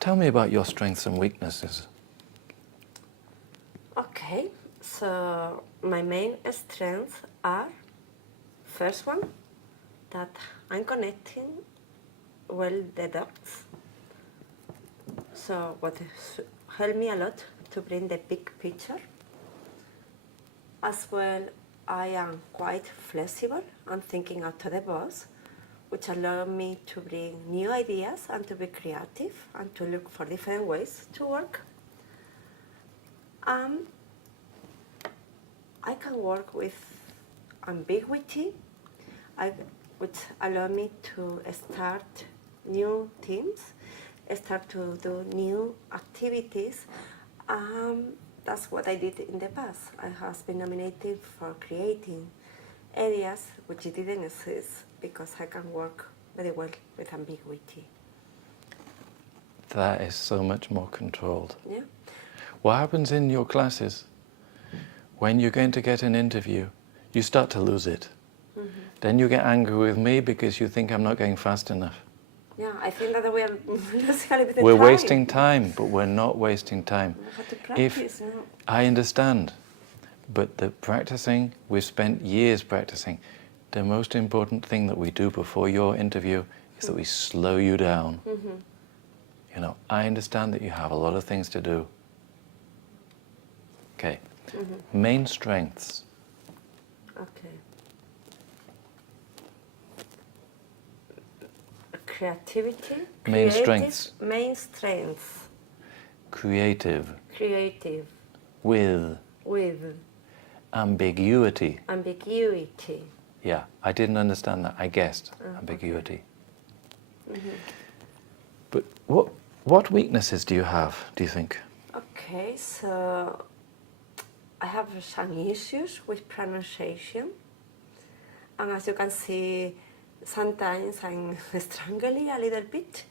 Tell me about your strengths and weaknesses. Okay, so my main strengths are, first one, that I'm connecting well the dots. So what helped me a lot to bring the big picture. As well, I am quite flexible and thinking out of the box, which allow me to bring new ideas and to be creative and to look for different ways to work. I can work with ambiguity, which allow me to start new teams, start to do new activities. That's what I did in the past. I have been nominated for creating areas which didn't exist because I can work very well with ambiguity. That is so much more controlled. Yeah. What happens in your classes? When you're going to get an interview, you start to lose it. Mm-hmm. Then you get angry with me because you think I'm not going fast enough. Yeah, I think that we are losing a little bit We're time. wasting time, but we're not wasting time. We have to practice now. I understand, but the practicing, we've spent years practicing. The most important thing that we do before your interview is that we slow you down. Mm-hmm. You know, I understand that you have a lot of things to do. Okay. Mm-hmm. Main strengths. Okay. Creativity. Main strengths. Main strengths. Creative. Creative. With. Ambiguity. Ambiguity. Yeah, I didn't understand that. I guessed ambiguity. Okay. Mm-hmm. But what weaknesses do you have, do you think? Okay, so I have some issues with pronunciation. And as you can see, sometimes I'm struggling a little bit,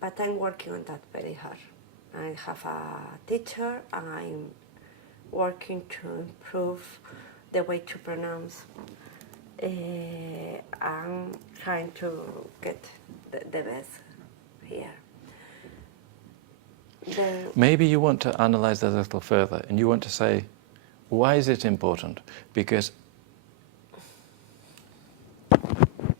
but I'm working on that very hard. I have a teacher and I'm working to improve the way to pronounce. I'm trying to get the best here. Then maybe you want to analyze that a little further and you want to say, why is it important? Because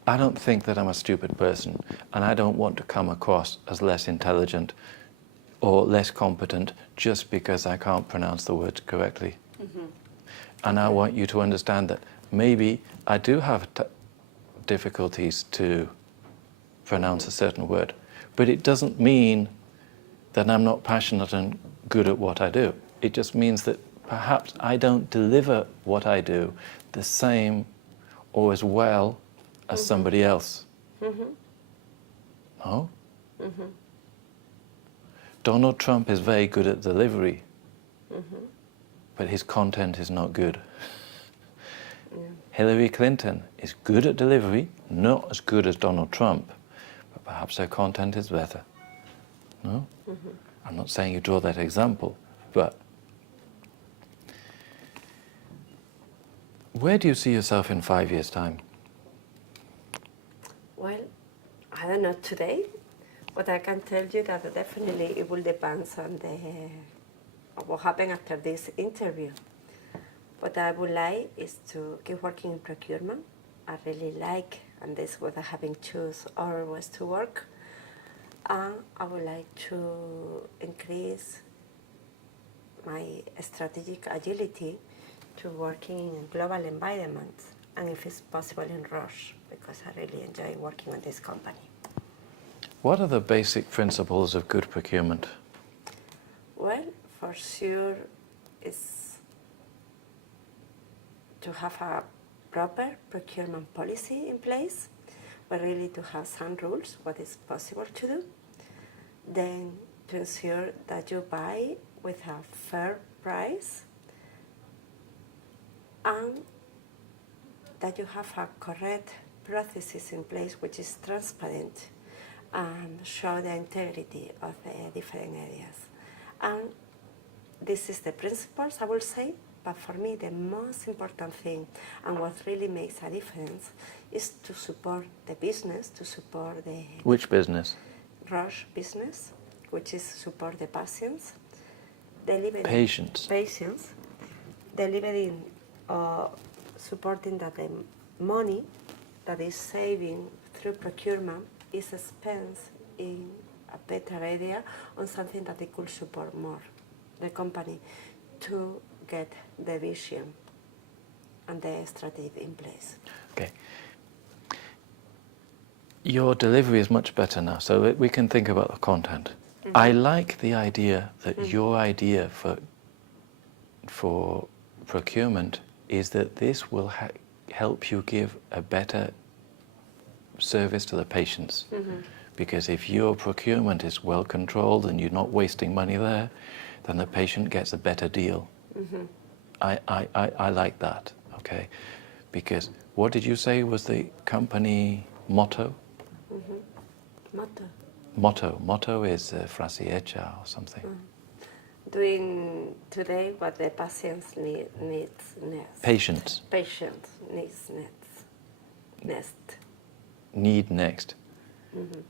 I don't think that I'm a stupid person and I don't want to come across as less intelligent or less competent just because I can't pronounce the words correctly. Mm-hmm. And I want you to understand that maybe I do have difficulties to pronounce a certain word, but it doesn't mean that I'm not passionate and good at what I do. It just means that perhaps I don't deliver what I do the same or as well as somebody else. Mm-hmm. No? Mm-hmm. Donald Trump is very good at delivery, but his content is not good. Yeah. Hillary Clinton is good at delivery, not as good as Donald Trump, but perhaps her content is better. No? Mm-hmm. I'm not saying you draw that example, but where do you see yourself in 5 years' time? Well, I don't know today, but I can tell you that definitely it will depend on what happens after this interview. What I would like is to keep working in procurement. I really like, and this is what I have been choose always to work. And I would like to increase my strategic agility to working in global environments, and if it's possible in Roche, because I really enjoy working on this company. What are the basic principles of good procurement? Well, for sure, it's to have a proper procurement policy in place, but really to have some rules, what is possible to do. Then to ensure that you buy with a fair price and that you have a correct processes in place which is transparent and show the integrity of the different areas. And this is the principles, I will say, but for me the most important thing and what really makes a difference is to support the business, to support the... Which business? rush business, which is support the patients, delivering Patients. delivering supporting that the money that is saving through procurement is spent in a better area on something that they could support more the company to get the vision and the strategy in place. Okay. Your delivery is much better now, so we can think about the content. Mm-hmm. I like the idea that your idea for procurement is that this will help you give a better service to the patients. Mm-hmm. Because if your procurement is well controlled and you're not wasting money there, then the patient gets a better deal. Mm-hmm. I like that, okay? Because what did you say was the company motto? Mm-hmm. Motto is frase hecha or something. Doing today what the patients needs next. Patients. Patient needs next. Need next. Mm-hmm.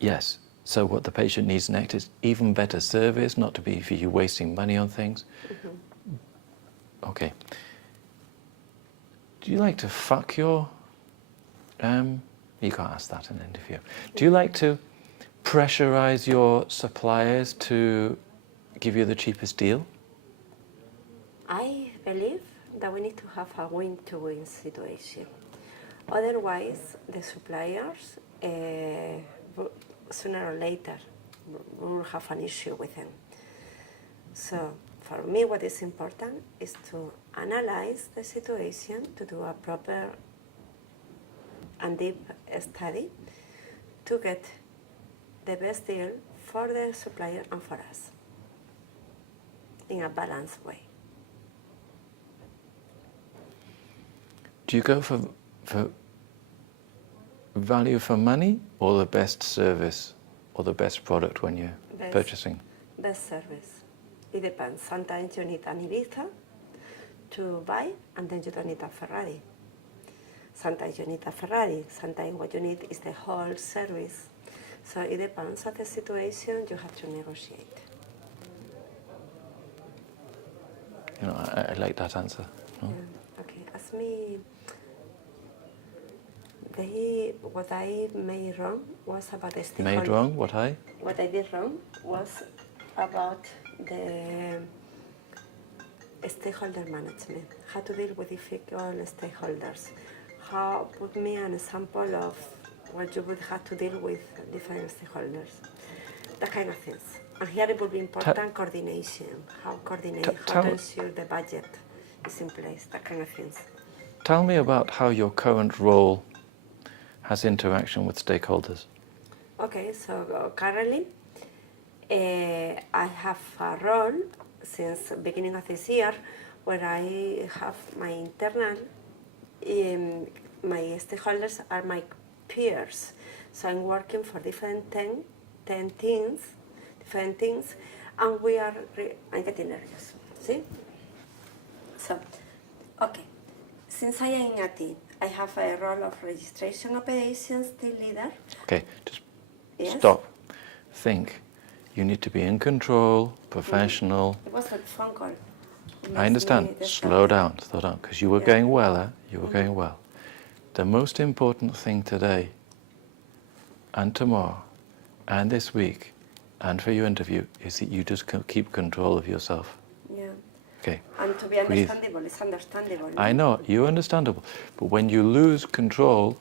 Yes. So what the patient needs next is even better service, not to be for you wasting money on things. Mm-hmm. Okay. Do you like to fuck your... you can't ask that in an interview. Do you like to pressurize your suppliers to give you the cheapest deal? I believe that we need to have a win-to-win situation. Otherwise, the suppliers, sooner or later, will have an issue with them. So, for me, what is important is to analyze the situation, to do a proper and deep study to get the best deal for the supplier and for us in a balanced way. Do you go for value for money or the best service or the best product when you're purchasing? Best service. It depends. Sometimes you need an Ibiza to buy and then you don't need a Ferrari. Sometimes you need a Ferrari. Sometimes what you need is the whole service. So it depends on the situation, you have to negotiate. You know, I like that answer. No? Yeah. Okay, ask me. What I made wrong was about the stakeholder. Made wrong? What I did wrong was about the stakeholder management. How to deal with difficult stakeholders. How put me an example of what you would have to deal with different stakeholders. That kind of things. And here it would be important coordination. How coordinate, how to ensure the budget is in place, that kind of things. Tell me about how your current role has interaction with stakeholders. Okay, so currently I have a role since the beginning of this year where I have my internal, my stakeholders are my peers. So I'm working for different teams, and we are, I'm getting nervous, see? So, okay, since I am in a team, I have a role of registration operations team leader. Okay, just stop, think. You need to be in control, professional. It was a phone call. I understand. Slow down, because you were going well, You were going well. The most important thing today, and tomorrow, and this week, and for your interview, is that you just keep control of yourself. Yeah. Okay. And to be understandable, it's understandable. I know, you're understandable. But when you lose control,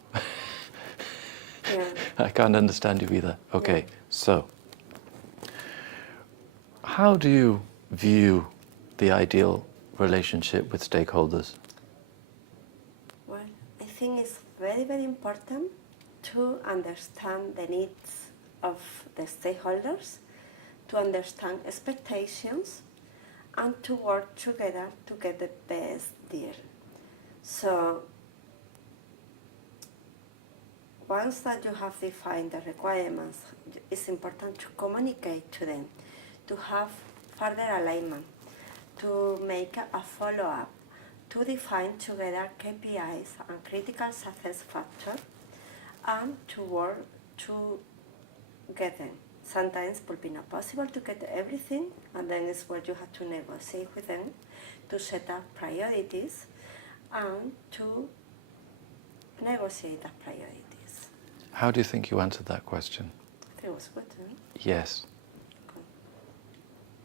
I can't understand you either. Okay, so how do you view the ideal relationship with stakeholders? Well, I think it's very, very important to understand the needs of the stakeholders, to understand expectations, and to work together to get the best deal. So, once that you have defined the requirements, it's important to communicate to them, to have further alignment, to make a follow-up, to define together KPIs and critical success factors, and to work to get them. Sometimes it will be not possible to get everything, and then it's where you have to negotiate with them to set up priorities and to negotiate the priorities. How do you think you answered that question? I think it was good, huh? Yes.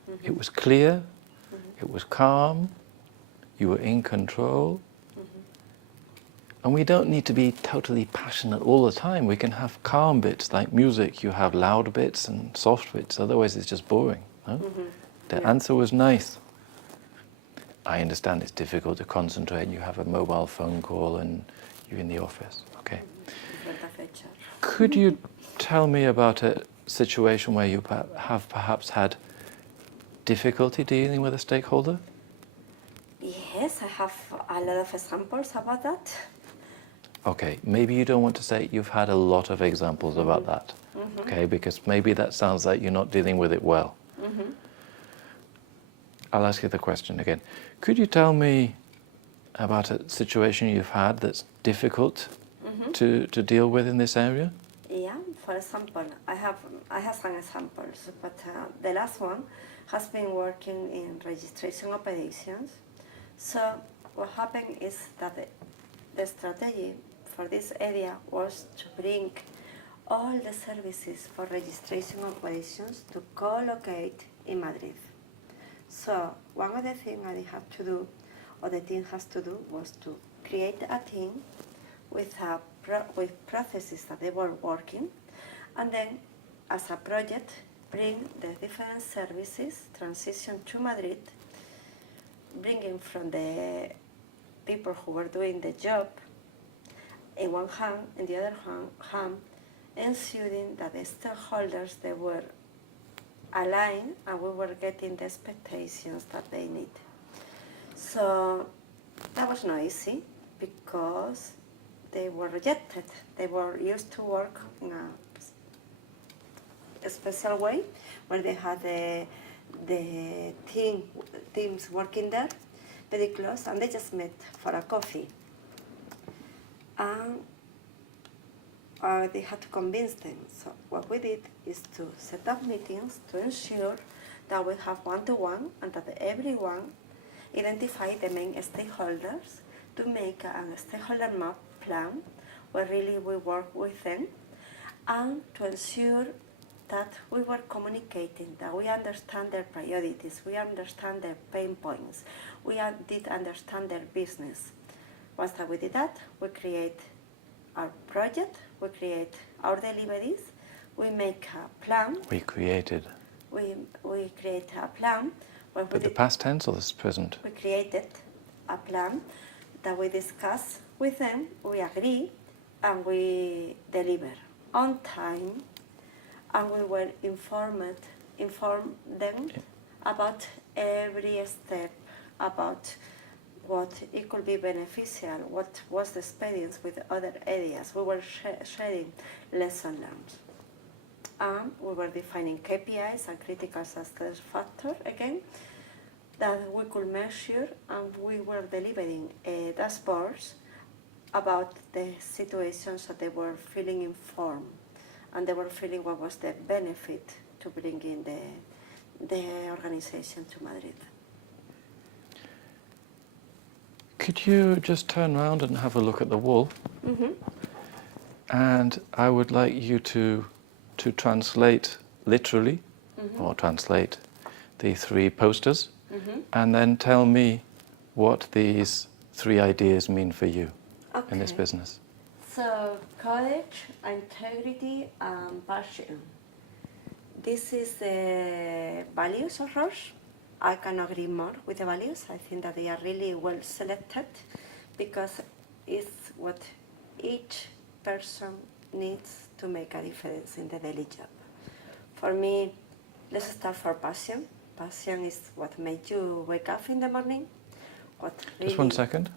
Okay. It was clear, it was calm, you were in control. And we don't need to be totally passionate all the time. We can have calm bits like music. You have loud bits and soft bits. Otherwise, it's just boring. No? The answer was nice. I understand it's difficult to concentrate. You have a mobile phone call and you're in the office. Okay. Could you tell me about a situation where you have perhaps had difficulty dealing with a stakeholder? Yes, I have a lot of examples about that. Okay, maybe you don't want to say you've had a lot of examples about that, okay, because maybe that sounds like you're not dealing with it well. I'll ask you the question again. Could you tell me about a situation you've had that's difficult to deal with in this area? Yeah, for example, I have some examples, but the last one has been working in registration operations. So what happened is that the strategy for this area was to bring all the services for registration operations to co-locate in Madrid. So one of the things I had to do, or the team has to do, was to create a team with processes that they were working, and then as a project bring the different services, transition to Madrid, bringing from the people who were doing the job in one hand, in the other hand, ensuring that the stakeholders, they were aligned and we were getting the expectations that they need. So that was not easy because they were rejected. They were used to work in a special way where they had the teams working there very close, and they just met for a coffee. And they had to convince them. So what we did is to set up meetings to ensure that we have one-to-one and that everyone identify the main stakeholders to make a stakeholder map plan where really we work with them, and to ensure that we were communicating, that we understand their priorities, we understand their pain points, we did understand their business. Once that we did that, we create our project, we create our deliveries, we make a plan. We created. We create a plan. But the past tense or the present? We created a plan that we discuss with them, we agree, and we deliver on time, and we will inform them about every step, about what it could be beneficial, what was the experience with other areas. We were sharing lessons learned. And we were defining KPIs and critical success factors again that we could measure, and we were delivering dashboards about the situations that they were feeling informed, and they were feeling what was the benefit to bringing the organization to Madrid. Could you just turn around and have a look at the wall? And I would like you to translate literally, or translate the three posters, and then tell me what these three ideas mean for you in this business. So, courage, integrity, and passion. This is the values of Roche. I cannot agree more with the values. I think that they are really well selected because it's what each person needs to make a difference in the daily job. For me, let's start for passion. Passion is what makes you wake up in the morning. What really... Just one second.